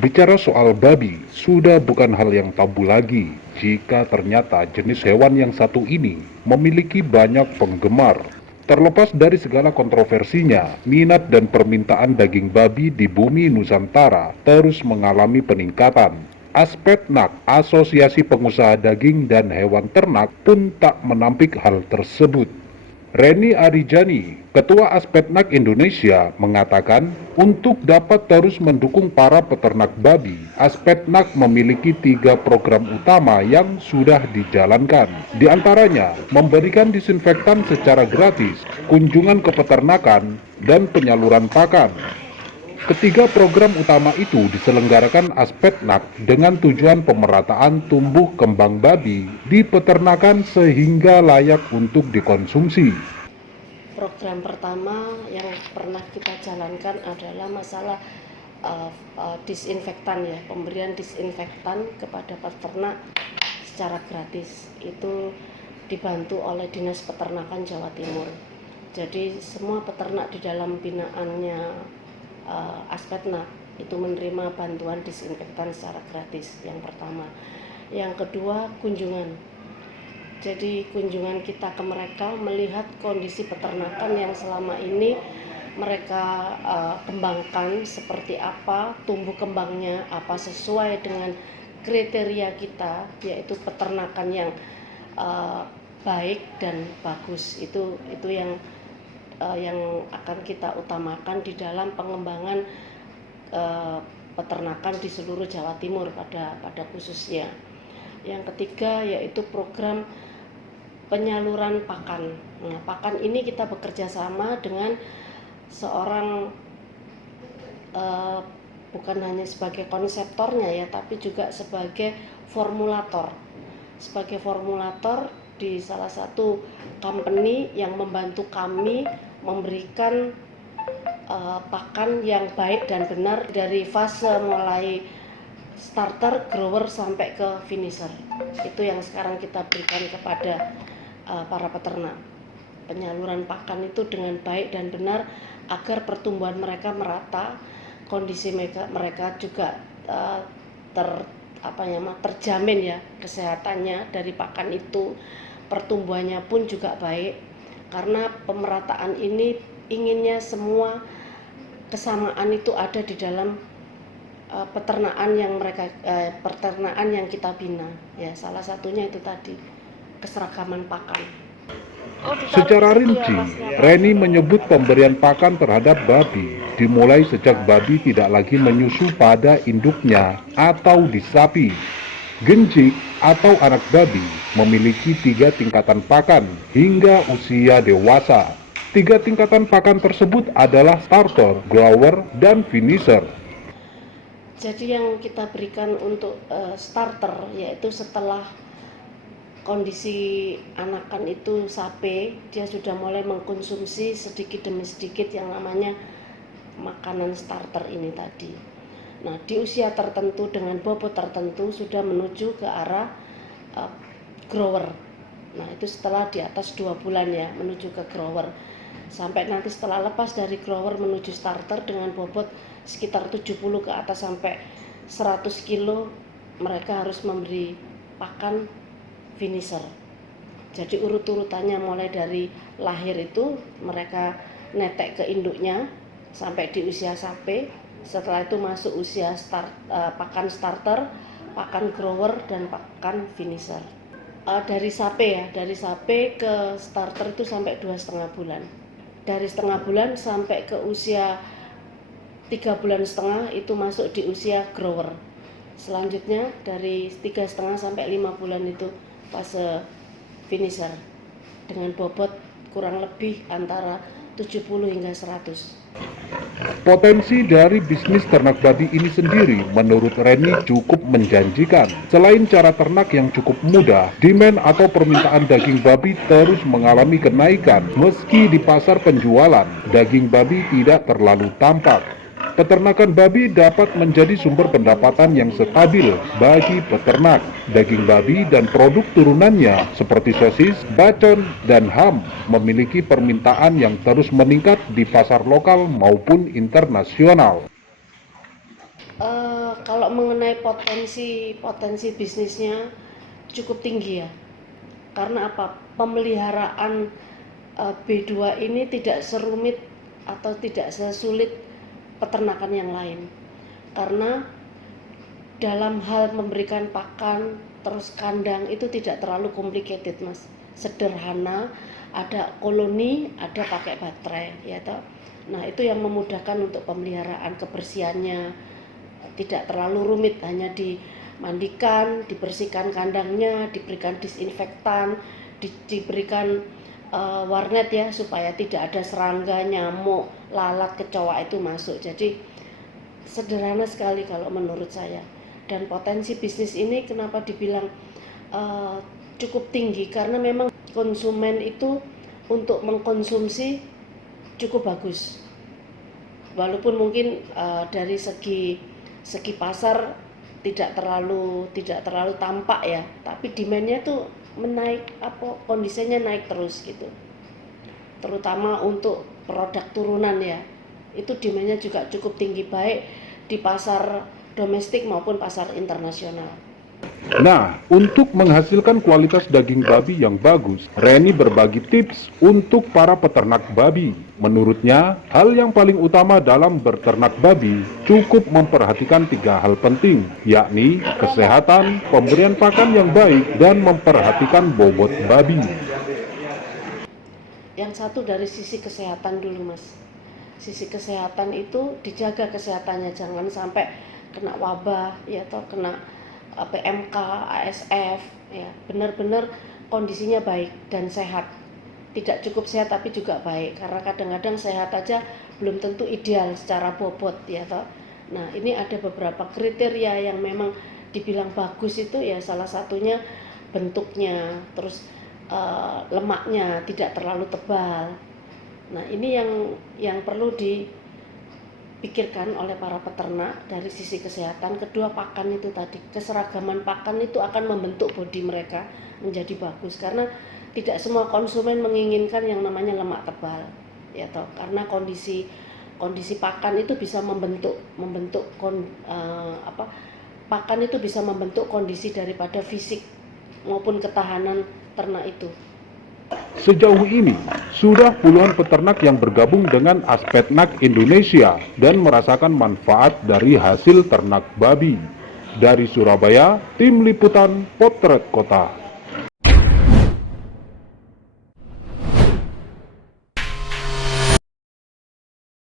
Bicara soal babi, sudah bukan hal yang tabu lagi jika ternyata jenis hewan yang satu ini memiliki banyak penggemar. Terlepas dari segala kontroversinya, minat dan permintaan daging babi di bumi Nusantara terus mengalami peningkatan. Aspetnak, Asosiasi Pengusaha Daging dan Hewan Ternak pun tak menampik hal tersebut. Reni Arijani, Ketua Aspetnak Indonesia, mengatakan untuk dapat terus mendukung para peternak babi, Aspetnak memiliki 3 program utama yang sudah dijalankan. Di antaranya, memberikan disinfektan secara gratis, kunjungan ke peternakan, dan penyaluran pakan. Ketiga program utama itu diselenggarakan Aspetnak dengan tujuan pemerataan tumbuh kembang babi di peternakan sehingga layak untuk dikonsumsi. Program pertama yang pernah kita jalankan adalah masalah disinfektan ya, pemberian disinfektan kepada peternak secara gratis. Itu dibantu oleh Dinas Peternakan Jawa Timur. Jadi semua peternak di dalam binaannya Aspetnak itu menerima bantuan disinfektan secara gratis, yang pertama. Yang kedua, kunjungan. Jadi kunjungan kita ke mereka melihat kondisi peternakan yang selama ini mereka kembangkan seperti apa, tumbuh kembangnya, apa sesuai dengan kriteria kita, yaitu peternakan yang baik dan bagus. Itu yang akan kita utamakan di dalam pengembangan peternakan di seluruh Jawa Timur pada khususnya. Yang ketiga yaitu program penyaluran pakan. Nah, pakan ini kita bekerja sama dengan seorang bukan hanya sebagai konseptornya ya, tapi juga sebagai formulator. Sebagai formulator di salah satu company yang membantu kami memberikan pakan yang baik dan benar dari fase mulai starter, grower sampai ke finisher. Itu yang sekarang kita berikan kepada para peternak. Penyaluran pakan itu dengan baik dan benar agar pertumbuhan mereka merata, kondisi mereka juga terjamin ya kesehatannya dari pakan itu, pertumbuhannya pun juga baik. Karena pemerataan ini inginnya semua kesamaan itu ada di dalam peternakan yang kita bina ya, salah satunya itu tadi keseragaman pakan. Secara rinci, Reni menyebut pemberian pakan terhadap babi dimulai sejak babi tidak lagi menyusu pada induknya atau di sapi. Gencik atau anak babi memiliki 3 tingkatan pakan hingga usia dewasa. 3 tingkatan pakan tersebut adalah starter, grower, dan finisher. Jadi yang kita berikan untuk starter yaitu setelah kondisi anakan itu sapi, dia sudah mulai mengkonsumsi sedikit demi sedikit yang namanya makanan starter ini tadi. Nah, di usia tertentu dengan bobot tertentu sudah menuju ke arah grower. Nah, itu setelah di atas 2 bulan ya, menuju ke grower. Sampai nanti setelah lepas dari grower menuju starter dengan bobot sekitar 70 ke atas sampai 100 kilo, mereka harus memberi pakan finisher. Jadi urut-urutannya mulai dari lahir itu mereka netek ke induknya sampai di usia sapi. Setelah itu masuk usia pakan starter, pakan grower, dan pakan finisher. Dari sapi ke starter itu sampai 2,5 bulan. Dari setengah bulan sampai ke usia 3,5 bulan itu masuk di usia grower. Selanjutnya dari 3,5 sampai 5 bulan itu fase finisher dengan bobot kurang lebih antara 70 hingga 100. Potensi dari bisnis ternak babi ini sendiri menurut Reni cukup menjanjikan. Selain cara ternak yang cukup mudah, demand atau permintaan daging babi terus mengalami kenaikan. Meski di pasar penjualan, daging babi tidak terlalu tampak. Peternakan babi dapat menjadi sumber pendapatan yang stabil bagi peternak. Daging babi dan produk turunannya seperti sosis, bacon, dan ham memiliki permintaan yang terus meningkat di pasar lokal maupun internasional. mengenai potensi bisnisnya cukup tinggi ya. Karena apa? Pemeliharaan B2 ini tidak serumit atau tidak sesulit peternakan yang lain. Karena dalam hal memberikan pakan terus kandang itu tidak terlalu complicated, Mas. Sederhana, ada koloni, ada pakai baterai, ya toh. Nah, itu yang memudahkan untuk pemeliharaan, kebersihannya tidak terlalu rumit, hanya dimandikan, dibersihkan kandangnya, diberikan disinfektan, diberikan warnet ya, supaya tidak ada serangga, nyamuk, lalat, kecoa itu masuk. Jadi sederhana sekali kalau menurut saya. Dan potensi bisnis ini kenapa dibilang cukup tinggi, karena memang konsumen itu untuk mengkonsumsi cukup bagus. Walaupun mungkin dari segi pasar tidak terlalu tampak ya, tapi demandnya tuh menaik, kondisinya naik terus gitu. Terutama untuk produk turunan ya, itu demandnya juga cukup tinggi, baik di pasar domestik maupun pasar internasional. Nah, untuk menghasilkan kualitas daging babi yang bagus, Reni berbagi tips untuk para peternak babi. Menurutnya, hal yang paling utama dalam berternak babi cukup memperhatikan 3 hal penting, yakni kesehatan, pemberian pakan yang baik, dan memperhatikan bobot babi. Yang satu dari sisi kesehatan dulu, Mas. Sisi kesehatan itu dijaga kesehatannya, jangan sampai kena wabah ya, atau kena PMK, ASF ya, benar-benar kondisinya baik dan sehat. Tidak cukup sehat tapi juga baik, karena kadang-kadang sehat aja belum tentu ideal secara bobot ya toh. Nah, ini ada beberapa kriteria yang memang dibilang bagus itu ya, salah satunya bentuknya, terus lemaknya tidak terlalu tebal. Nah, ini yang perlu dipikirkan oleh para peternak dari sisi kesehatan. Kedua, pakan itu tadi, keseragaman pakan itu akan membentuk bodi mereka menjadi bagus, karena tidak semua konsumen menginginkan yang namanya lemak tebal ya toh, karena kondisi pakan itu bisa pakan itu bisa membentuk kondisi daripada fisik maupun ketahanan ternak itu. Sejauh ini, sudah puluhan peternak yang bergabung dengan Aspetnak Indonesia dan merasakan manfaat dari hasil ternak babi. Dari Surabaya, Tim Liputan Potret Kota.